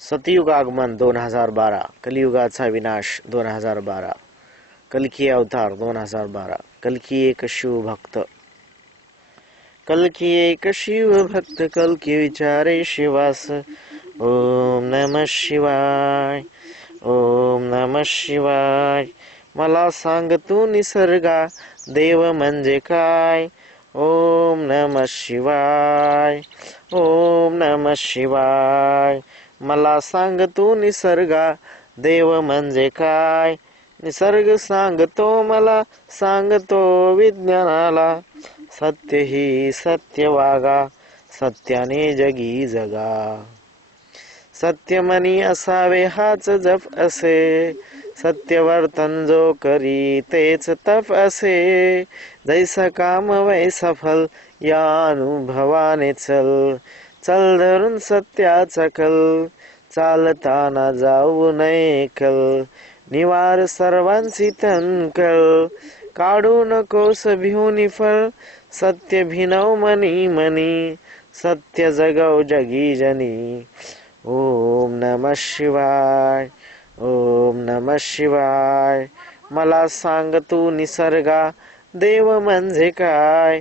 सतयुग आगमन 2012, कलियुगाचा विनाश 2012, कल्की अवतार 2012, कल्की एक शिवभक्त, कल्की एक शिवभक्त, कल्की विचारे शिवास. ओम नमः शिवाय, ओम नमः शिवाय. मला सांग तू निसर्गा, देव म्हणजे काय. ओम नमः शिवाय, ओम नमः शिवाय. मला सांग तू निसर्गा, देव म्हणजे काय. निसर्ग सांगतो मला, सांगतो विज्ञानाला. सत्य ही सत्य वागा, सत्याने जगी जगा. सत्य मनी असावे हाच जप असे, सत्य वर्तन जो करी तेच तप असे. जैसा काम वैसा फल, या अनुभवाने चल. चल धरून सत्याचा कल, चालताना जाऊ नये कल. निवार सर्वांची तनकल, काढू नकोस भिवून फळ. सत्य भिनव मनी मनी, सत्य जगव जगी जनी. ओम नमः शिवाय, ओम नमः शिवाय. मला सांग तू निसर्गा, देव म्हणजे काय.